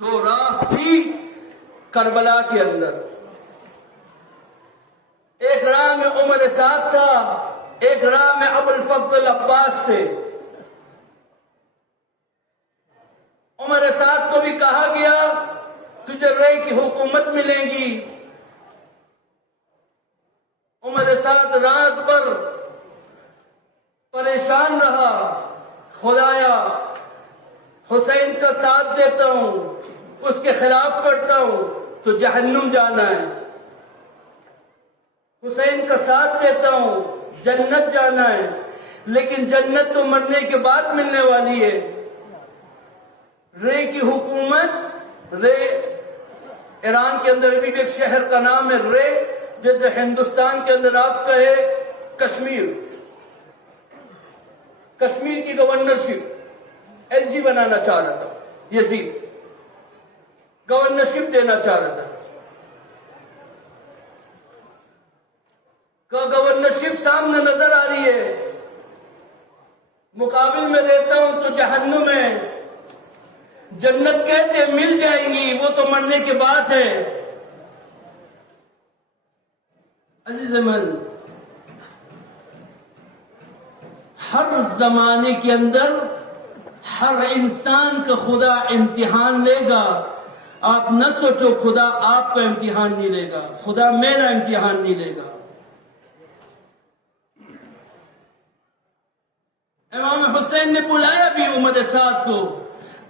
دو راہ تھی کربلا کے اندر. ایک راہ میں عمر سعد تھا, ایک راہ میں ابو الفضل عباس تھے. عمر سعد کو بھی کہا گیا تجھے رے کی حکومت ملے گی. عمر سعد رات پر پریشان رہا, خدایا حسین کا ساتھ دیتا ہوں, اس کے خلاف کرتا ہوں تو جہنم جانا ہے, حسین کا ساتھ دیتا ہوں جنت جانا ہے, لیکن جنت تو مرنے کے بعد ملنے والی ہے. رے کی حکومت, رے ایران کے اندر ابھی بھی ایک شہر کا نام ہے رے, جیسے ہندوستان کے اندر آپ کہے کشمیر. کشمیر کی گورنرشپ LG بنانا چاہ رہا تھا, یزید گورنرشپ دینا چاہ رہا تھا. گورنرشپ سامنے نظر آ رہی ہے, مقابل میں دیتا ہوں تو جہنم ہے, جنت کہتے مل جائیں گی, وہ تو مرنے کے بعد ہے. عزیز من, ہر زمانے کے اندر ہر انسان کا خدا امتحان لے گا. آپ نہ سوچو خدا آپ کا امتحان نہیں لے گا, خدا میرا امتحان نہیں لے گا. امام حسین نے بلایا بھی عمر سعد کو,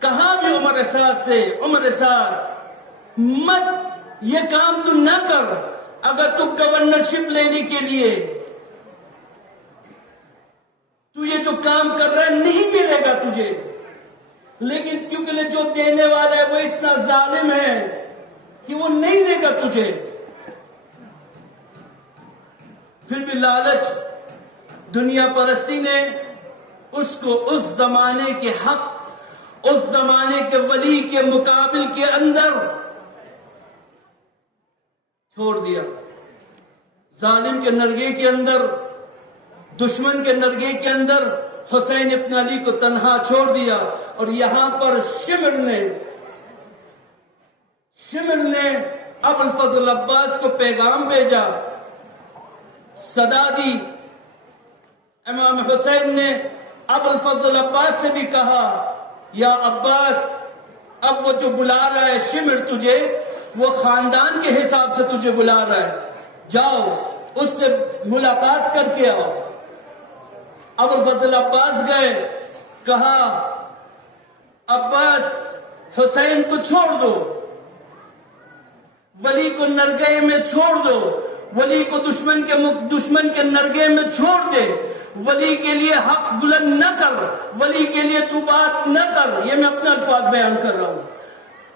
کہا بھی عمر سعد سے, عمر سعد مت یہ کام تو نہ کر, اگر تو گورنرشپ لینے کے لیے تو یہ جو کام کر رہا ہے نہیں ملے گا تجھے, لیکن کیونکہ جو دینے والا ہے وہ اتنا ظالم ہے کہ وہ نہیں دے گا تجھے. پھر بھی لالچ, دنیا پرستی نے اس کو اس زمانے کے حق, اس زمانے کے ولی کے مقابل کے اندر چھوڑ دیا. ظالم کے نرگے کے اندر, دشمن کے نرگے کے اندر حسین ابن علی کو تنہا چھوڑ دیا. اور یہاں پر شمر نے ابو الفضل عباس کو پیغام بھیجا, صدا دی. امام حسین نے ابو الفضل عباس سے بھی کہا, یا عباس, اب وہ جو بلا رہا ہے شمر تجھے, وہ خاندان کے حساب سے تجھے بلا رہا ہے, جاؤ اس سے ملاقات کر کے آؤ. ابو الفضل عباس گئے, کہا عباس حسین کو چھوڑ دو, ولی کو نرگے میں چھوڑ دو, ولی کو دشمن کے نرگے میں چھوڑ دے, ولی کے لیے حق بلند نہ کر, ولی کے لیے تو بات نہ کر. یہ میں اپنے الفاظ بیان کر رہا ہوں,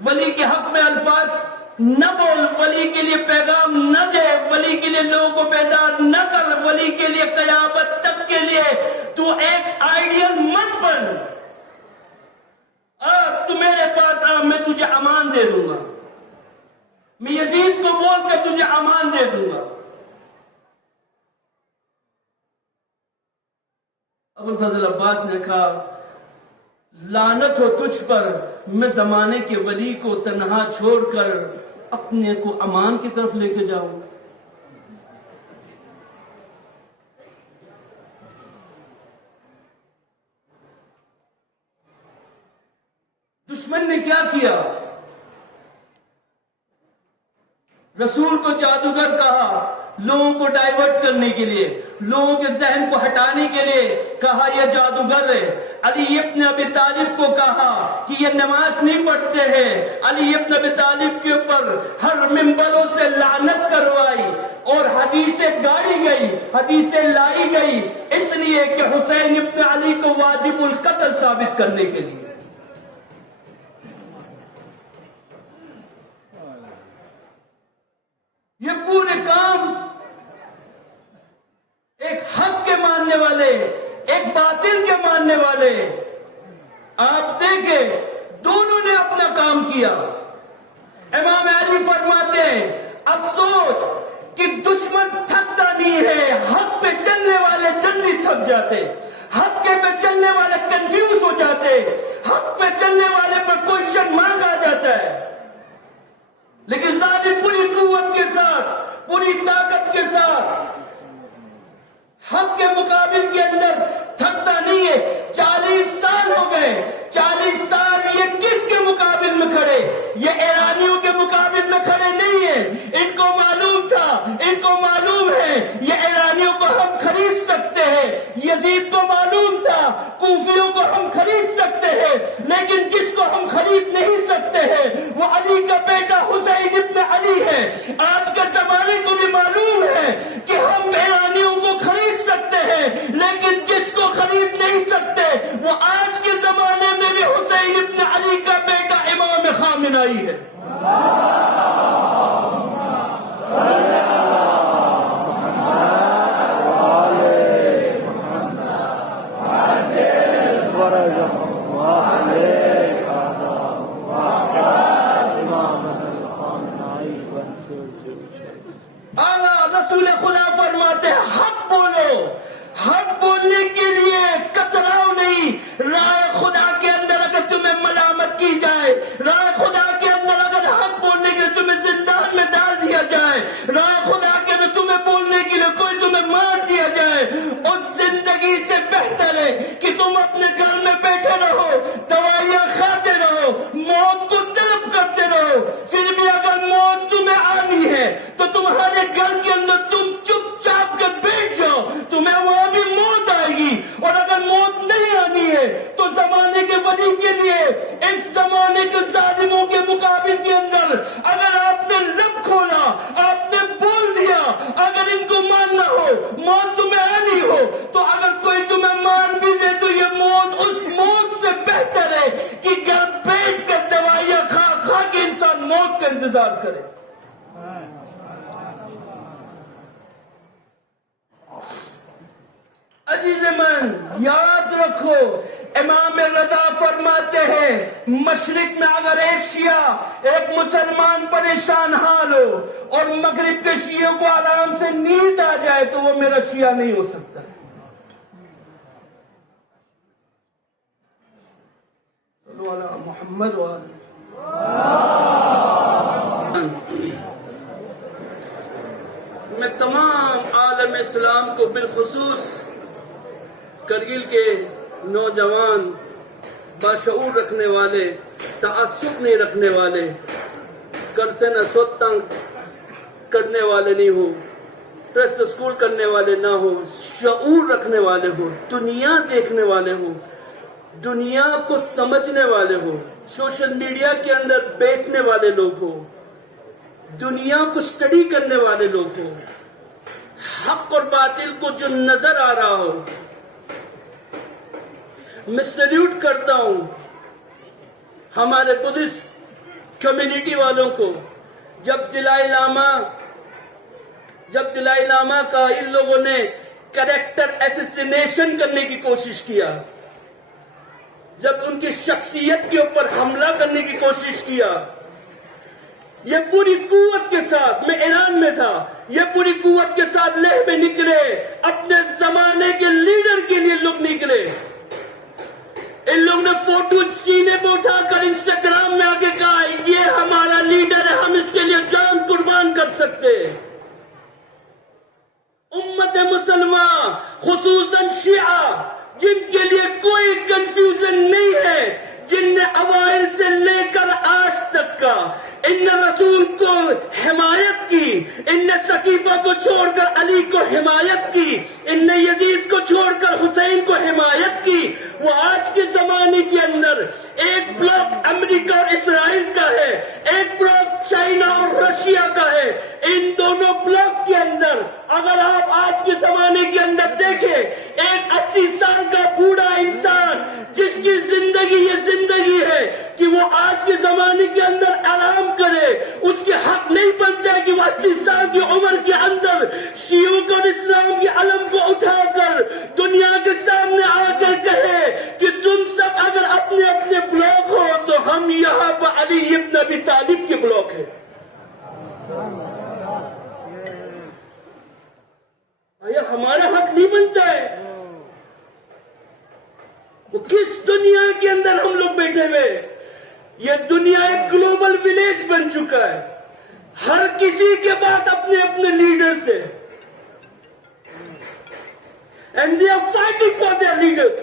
ولی کے حق میں الفاظ نہ بول, ولی کے لیے پیغام نہ دے, ولی کے لیے لوگوں کو بیدار نہ کر, ولی کے لیے قیامت تک کے لیے تو ایک آئیڈیل مت بن. تو میرے پاس آ, میں تجھے امان دے دوں گا, میں یزید کو بول کے تجھے امان دے دوں گا. ابو الفضل عباس نے کہا لعنت ہو تجھ پر, میں زمانے کے ولی کو تنہا چھوڑ کر اپنے کو امان کی طرف لے کے جاؤں. دشمن نے کیا کیا, رسول کو جادوگر کہا, لوگوں کو ڈائیورٹ کرنے کے لیے, لوگوں کے ذہن کو ہٹانے کے لیے کہا یہ جادوگر ہے. علی ابن ابی طالب کو کہا کہ یہ نماز نہیں پڑھتے ہیں, علی ابن ابی طالب کے اوپر ہر منبروں سے لعنت کروائی, اور حدیثیں گاڑی گئی, حدیثیں لائی گئی, اس لیے کہ حسین ابن علی کو واجب القتل ثابت کرنے کے لیے. یہ پورے کام ایک حق کے ماننے والے, ایک باطل کے ماننے والے, آپ دیکھیں دونوں نے اپنا کام کیا. امام علی فرماتے ہیں افسوس کہ دشمن تھکتا نہیں ہے, حق پہ چلنے والے جلدی تھک جاتے, حق کے پہ چلنے والے کنفیوز ہو جاتے, حق پہ چلنے والے پر کوشچن مارک آ جاتا ہے. ہے 40 سال یہ کس کے مقابل میں کھڑے؟ یہ ایرانیوں کے مقابل میں کھڑے نہیں ہیں. ان کو معلوم تھا، ان کو معلوم ہے یہ ایرانیوں کو ہم خرید سکتے ہیں. یزید کو معلوم تھا کوفیوں کو ہم خرید سکتے ہیں، لیکن جس کو ہم خرید نہیں سکتے ہیں وہ علی کا بیٹا حسین ابن علی ہے. آج کے زمانے کو بھی معلوم ہے کہ ہم ایرانیوں کو خرید سکتے ہیں، لیکن جس کو خرید نہیں سکتے وہ آج کے زمانے میں بھی حسین ابن علی کا بیٹا امام خامنہئی ہے. رسول خدا فرماتے ہیں حق بولو، حق بولنے کے لیے کتراؤ نہیں. رائے خدا کے اندر اگر تمہیں ملامت کی جائے، رائے خدا کے اندر اگر حق بولنے کے لیے تمہیں زندان میں ڈال دیا جائے، رائے خدا کے اندر تمہیں بولنے کے لیے کوئی تمہیں مار دیا جائے، اس زندگی سے بہتر ہے کہ تم اپنے گھر میں بیٹھے رہو، دوائیاں کھاتے رہو، موت کو طلب کرتے رہو. پھر بھی اگر موت تمہیں آنی ہے تو تمہارے گھر کے اندر تم چپ چاپ کے بیٹھ جاؤ، تمہیں وہاں بھی موت آئے گی. اور اگر موت نہیں آنی ہے تو زمانے کے ولی کے لیے اس زمانے کے ظالموں کے مقابل کے اندر اگر آپ نے لب کھولا، آپ نے بول دیا، اگر ان کو ماننا ہو، موت تمہیں آنی ہو، تو اگر کوئی تمہیں مار بھی دے تو یہ موت اس موت سے بہتر ہے کہ گھر بیٹھ کر دوائیاں کھا کھا کے انسان موت کا انتظار کرے. عزیز من یاد رکھو، امام رضا فرماتے ہیں مشرق میں اگر ایک شیعہ، ایک مسلمان پریشان حال ہو اور مغرب کے شیعوں کو آرام سے نیند آ جائے تو وہ میرا شیعہ نہیں ہو سکتا. صلو علی محمد میں تمام عالم اسلام کو بالخصوص کرگل کے نوجوان، باشعور رکھنے والے، تعصب نہیں رکھنے والے، کر سے نہ سوتنگ کرنے والے نہیں ہو، پریس اسکول کرنے والے نہ ہو، شعور رکھنے والے ہو، دنیا دیکھنے والے ہو، دنیا کو سمجھنے والے ہو، سوشل میڈیا کے اندر بیٹھنے والے لوگ ہو، دنیا کو اسٹڈی کرنے والے لوگ ہو، حق اور باطل کو جو نظر آ رہا ہو. میں سلیوٹ کرتا ہوں ہمارے بدھسٹ کمیونٹی والوں کو. جب دلائی لاما کا ان لوگوں نے کریکٹر ایسیسینیشن کرنے کی کوشش کیا، جب ان کی شخصیت کے اوپر حملہ کرنے کی کوشش کیا، یہ پوری قوت کے ساتھ، میں ایران میں تھا، یہ پوری قوت کے ساتھ لہ میں نکلے، اپنے زمانے کے لیڈر کے لیے لوگ نکلے. ان لوگ نے فوٹو سینے پہ اٹھا کر انسٹاگرام میں آ کے کہا یہ ہمارا لیڈر ہے، ہم اس کے لیے جان قربان کر سکتے. امت مسلمہ خصوصاً شیعہ جن کے لیے کوئی کنفیوژن نہیں ہے، جن نے اوائل سے لے کر آج تک کا ان نے رسول کو حمایت کی، ان نے ثقیفہ کو چھوڑ کر علی کو حمایت کی، ان نے یزید کو چھوڑ کر حسین کو حمایت کی، وہ آج کے زمانے کے اندر ایک بلاک امریکہ اور اسرائیل کا ہے، ایک بلاک چائنا اور رشیا کا ہے. ان دونوں بلاک کے اندر اگر آپ آج کے زمانے کے اندر دیکھیں، ایک 80 سال کا بوڑھا انسان جس کی زندگی یہ زندگی ہے کہ وہ آج کے زمانے کے اندر آرام کرے، اس کے حق نہیں بنتا ہے کہ وہ 80 سال کی عمر کے اندر شیعوں کو اور اسلام کے علم کو اٹھا کر دنیا کے سامنے آ کر کہے کہ تم سب اگر اپنے اپنے بلاک ہو تو ہم یہاں پر علی ابن ابی طالب کے بلاک ہے. یہ ہمارا حق نہیں بنتا ہے. وہ کس دنیا کے اندر ہم لوگ بیٹھے ہوئے؟ یہ دنیا ایک گلوبل ولیج بن چکا ہے، ہر کسی کے پاس اپنے اپنے لیڈرز ہیں and they are fighting for their leaders.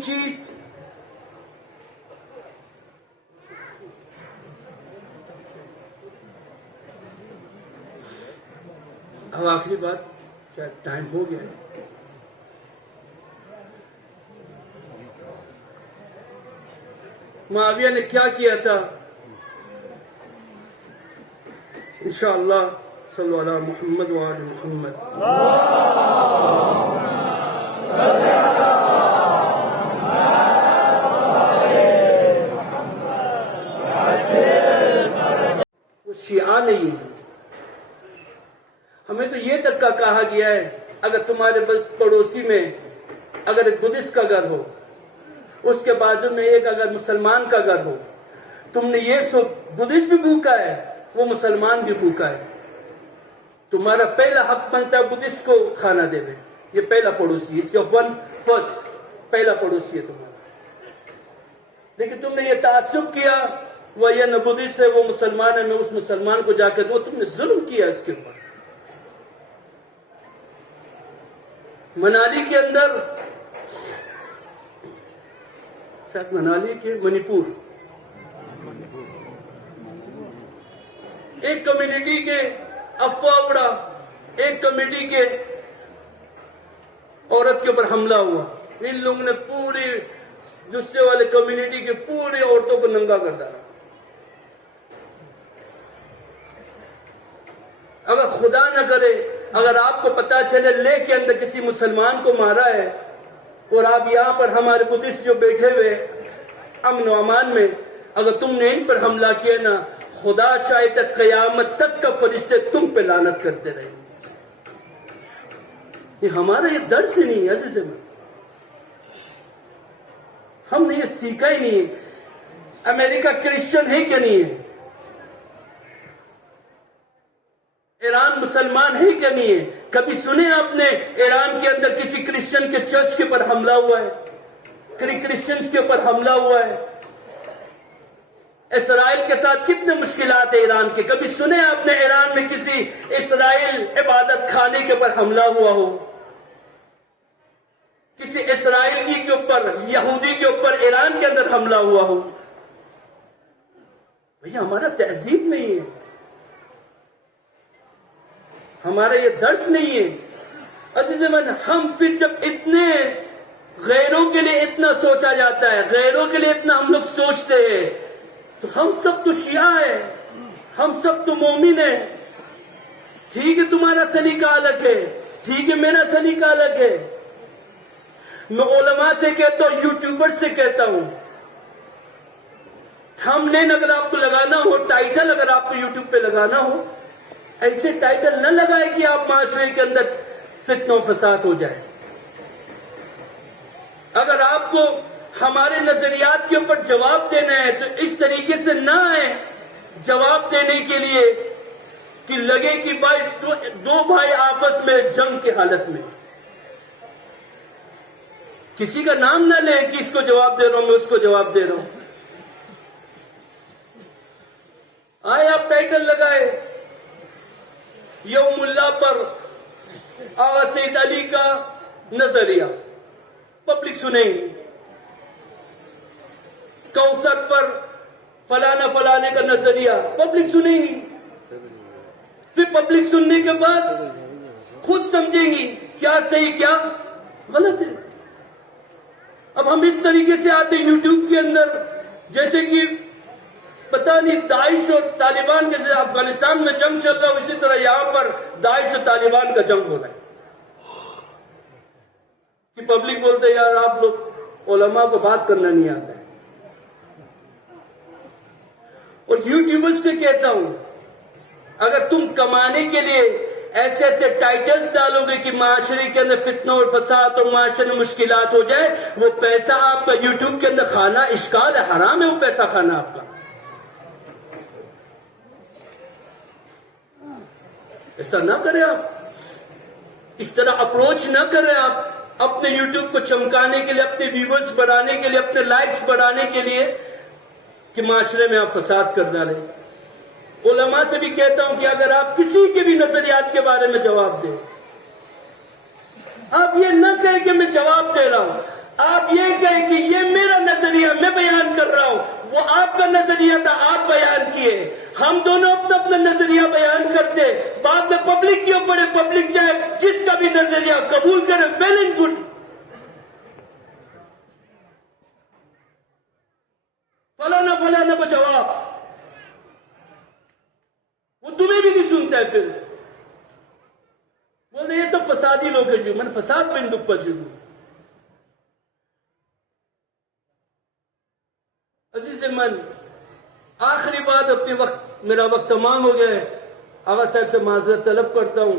تین چیز اب آخری بات، شاید ٹائم ہو گیا ہے. معاویہ نے کیا کیا تھا؟ انشاءاللہ صلی اللہ علیہ محمد وآل محمد. وہ شیعہ نہیں ہے. ہمیں تو یہ تک کا کہا گیا ہے اگر تمہارے پڑوسی میں اگر ایک بدھسٹ کا گھر ہو، اس کے بازو میں ایک اگر مسلمان کا گھر ہو، تم نے یہ سو بدھسٹ بھی بھوکا ہے، وہ مسلمان بھی بھوکا ہے، تمہارا پہلا حق بنتا ہے بدھسٹ کو کھانا دے دے. یہ پہلا پڑوسی ہے، اس کا فرسٹ پہلا پڑوسی ہے تمہارا. لیکن تم نے یہ تعصب کیا وہ یہ نہ بدھسٹ ہے وہ مسلمان ہے، میں اس مسلمان کو جا کے دوں. تم نے ظلم کیا اس کے اوپر. منالی کے اندر، شاید منالی کے منی پور، ایک کمیونٹی کے افواہ اڑا، ایک کمیونٹی کے عورت کے اوپر حملہ ہوا. ان لوگوں نے پوری دوسرے والے کمیونٹی کے پوری عورتوں کو ننگا کر ڈالا. اگر خدا نہ کرے اگر آپ کو پتا چلے لے کے اندر کسی مسلمان کو مارا ہے اور آپ یہاں پر ہمارے بدھسٹ جو بیٹھے ہوئے امن و امان میں، اگر تم نے ان پر حملہ کیا نا، خدا شاید قیامت تک کا فرشتے تم پہ لعنت کرتے رہیں گے. یہ ہمارا یہ درس ہی نہیں ہے عزیز میں. ہم نے یہ سیکھا ہی نہیں ہے. امریکہ کرسچن ہے کہ نہیں ہے؟ ایران مسلمان ہے کہ نہیں ہے؟ کبھی سنے آپ نے ایران کے اندر کسی کرسچن کے چرچ کے اوپر حملہ ہوا ہے؟ کرسچنز کے اوپر حملہ ہوا ہے؟ اسرائیل کے ساتھ کتنے مشکلات ہیں ایران کے. کبھی سنے آپ نے ایران میں کسی اسرائیل عبادت خانے کے اوپر حملہ ہوا ہو؟ کسی اسرائیلی کے اوپر، یہودی کے اوپر ایران کے اندر حملہ ہوا ہو؟ بھئی ہمارا تہذیب نہیں ہے، ہمارا یہ درس نہیں ہے. عزیز من، ہم پھر جب اتنے غیروں کے لیے اتنا سوچا جاتا ہے، غیروں کے لیے اتنا ہم لوگ سوچتے ہیں، تو ہم سب تو شیعہ ہیں، ہم سب تو مومن ہیں. ٹھیک ہے تمہارا سلیقہ الگ ہے، ٹھیک ہے میرا سلیقہ الگ ہے. میں علماء سے کہتا ہوں، یوٹیوبر سے کہتا ہوں، تھم نیم اگر آپ کو لگانا ہو، ٹائٹل اگر آپ کو یوٹیوب پہ لگانا ہو، ایسے ٹائٹل نہ لگائے کہ آپ معاشرے کے اندر فتنہ و فساد ہو جائے. اگر آپ کو ہمارے نظریات کے اوپر جواب دینا ہے تو اس طریقے سے نہ آئے جواب دینے کے لیے کہ لگے کہ بھائی دو بھائی آپس میں جنگ کی حالت میں. کسی کا نام نہ لیں کہ اس کو جواب دے رہا ہوں، میں اس کو جواب دے رہا ہوں. آئے آپ ٹائٹل لگائے، یوم اللہ پر آغا سید علی کا نظریہ، پبلک سنیں گی. کوثر پر فلانا فلانے کا نظریہ، پبلک سنیں گی. پھر پبلک سننے کے بعد خود سمجھیں گی کیا صحیح کیا غلط ہے. اب ہم اس طریقے سے آتے ہیں یوٹیوب کے اندر جیسے کہ پتہ نہیں داعش اور طالبان کے، جیسے افغانستان میں جنگ چل رہا ہے اسی طرح یہاں پر داعش اور طالبان کا جنگ ہو رہا ہے. کہ پبلک بولتے ہیں یار آپ لوگ علماء کو بات کرنا نہیں آتا ہے. اور یوٹیوبرز سے کہتا ہوں، اگر تم کمانے کے لیے ایسے ایسے ٹائٹلز ڈالو گے کہ معاشرے کے اندر فتنہ اور فساد اور معاشرے میں مشکلات ہو جائے، وہ پیسہ آپ کا یوٹیوب کے اندر کھانا اشکال ہے، حرام ہے وہ پیسہ کھانا آپ کا. ایسا نہ کریں آپ، اس طرح اپروچ نہ کریں آپ اپنے یوٹیوب کو چمکانے کے لیے، اپنے ویورز بڑھانے کے لیے، اپنے لائکس بڑھانے کے لیے کہ معاشرے میں آپ فساد کر ڈالیں. علماء سے بھی کہتا ہوں کہ اگر آپ کسی کے بھی نظریات کے بارے میں جواب دیں، آپ یہ نہ کہیں کہ میں جواب دے رہا ہوں. آپ یہ کہیں کہ یہ میرا نظریہ میں بیان کر رہا ہوں، وہ آپ کا نظریہ تھا آپ بیان کیے، ہم دونوں اپنا اپنا نظریہ بیان کرتے، بعد میں پبلک کے اوپر پبلک چاہے جس کا بھی نظریہ قبول کرے، ویل اینڈ گڈ. فلانا کو جواب وہ تمہیں بھی نہیں سنتا ہے. پھر بولتے یہ سب فسادی لوگ ہیں، من فساد میں ڈب پر جنو. عزیز من، آخری بات، اپنے وقت میرا وقت تمام ہو گیا ہے، آغا صاحب سے معذرت طلب کرتا ہوں.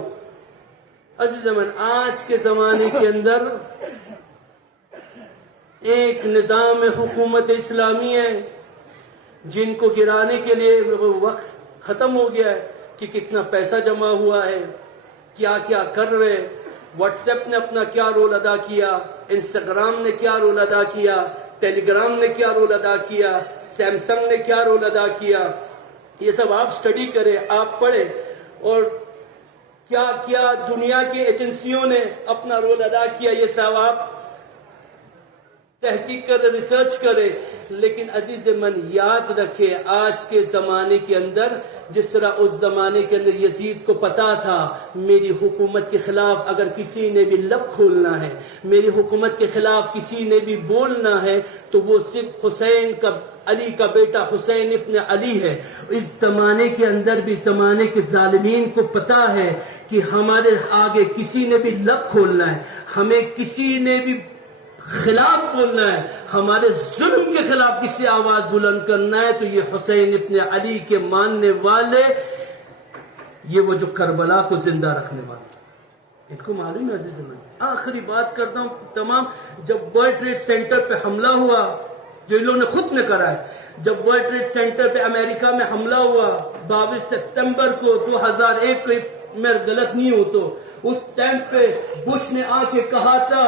عزیز من، آج کے زمانے کے اندر ایک نظام حکومت اسلامی ہے جن کو گرانے کے لیے وقت ختم ہو گیا ہے کہ کتنا پیسہ جمع ہوا ہے، کیا کیا کر رہے. واٹس ایپ نے اپنا کیا رول ادا کیا، انسٹاگرام نے کیا رول ادا کیا، ٹیلی گرام نے کیا رول ادا کیا، سیمسنگ نے کیا رول ادا کیا. یہ سب آپ سٹڈی کریں، آپ پڑھیں، اور کیا کیا دنیا کی ایجنسیوں نے اپنا رول ادا کیا، یہ سب آپ تحقیق کرے، ریسرچ کرے. لیکن عزیز من، یاد رکھے آج کے زمانے کے اندر جس طرح اس زمانے کے اندر یزید کو پتا تھا میری حکومت کے خلاف اگر کسی نے بھی لب کھولنا ہے، میری حکومت کے خلاف کسی نے بھی بولنا ہے، تو وہ صرف علی کا بیٹا حسین ابن علی ہے. اس زمانے کے اندر بھی زمانے کے ظالمین کو پتا ہے کہ ہمارے آگے کسی نے بھی لب کھولنا ہے، ہمیں کسی نے بھی خلاف بولنا ہے، ہمارے ظلم کے خلاف کسی آواز بلند کرنا ہے، تو یہ حسین ابن علی کے ماننے والے، یہ وہ جو کربلا کو زندہ رکھنے والے، ان کو معلوم ہے. عزیز من، آخری بات کرتا ہوں تمام. جب ورلڈ ٹریڈ سینٹر پہ حملہ ہوا، جو ان لوگوں نے خود نے کرا ہے، جب ورلڈ ٹریڈ سینٹر پہ امریکہ میں حملہ ہوا 22 ستمبر کو 2001 کو، میں غلط نہیں ہو تو اس ٹائم پہ بش نے آ کے کہا تھا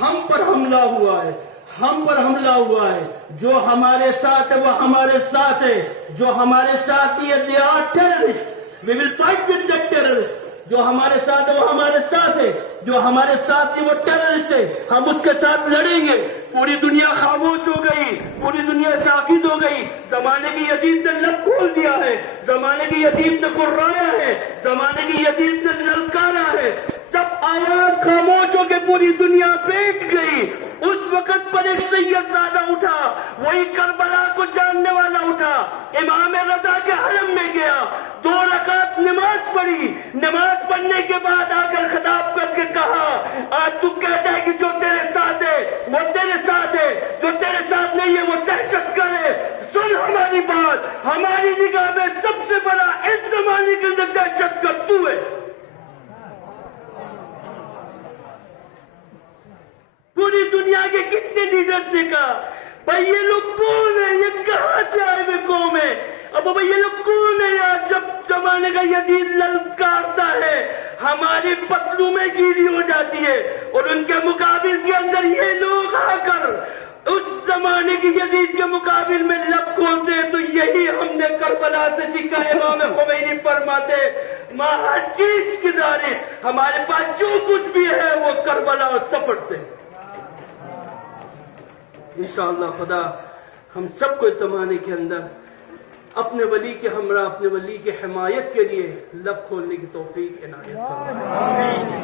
ہم پر حملہ ہوا ہے، ہم پر حملہ ہوا ہے، جو ہمارے ساتھ ہے وہ ہمارے ساتھ ہے، جو ہمارے ساتھ ہے they are terrorists, we will fight with that terrorists. جو ہمارے ساتھ ہے وہ ہمارے ساتھ ہے، جو ہمارے ساتھ ہے وہ ٹیررسٹ ہے، ہم اس کے ساتھ لڑیں گے. پوری دنیا خاموش ہو گئی، پوری دنیا ساکت ہو گئی. زمانے کی یزید نے لب کھول دیا ہے، زمانے کی یزید نے گرایا ہے، زمانے کی یزید نے للکارا ہے. سب آواز خاموش ہو کے پوری دنیا بیٹھ گئی. اس وقت پر ایک سید زادہ اٹھا، وہی کربلا کو جاننے والا اٹھا، امام رضا کے حرم میں گیا، 2 رکعت نماز پڑھی. نماز پڑھنے کے بعد آ کر خطاب کر کے کہا آج تو کہتا ہے کہ جو تیرے ساتھ ہے وہ تیرے ساتھ ہے، جو تیرے ساتھ نہیں ہے وہ دہشت گرد ہے. سن ہماری بات، ہماری نگاہ میں سب سے بڑا اس زمانے کے اندر دہشت گرد تو ہے. پوری دنیا کے کتنے لیڈرز نے کہا بھائی یہ لوگ کون ہیں، یہ کہاں سے آئے ہوئے قوم ہے. اب بھائی یہ لوگ کون ہیں یار؟ جب زمانے کا یزید للکارتا ہے ہماری پتلوں میں گیلی ہو جاتی ہے، اور ان کے مقابل کے اندر یہ لوگ آ کر اس زمانے کی یزید کے مقابل میں لب کھولتے ہیں. تو یہی ہم نے کربلا سے سیکھا. امام خمینی فرماتے ماں ہر چیز کی داری، ہمارے پاس جو کچھ بھی ہے وہ کربلا اور سفر سے. انشاءاللہ خدا ہم سب کو اس زمانے کے اندر اپنے ولی کے ہمراہ، اپنے ولی کے حمایت کے لیے لب کھولنے کی توفیق عنایت فرمائے.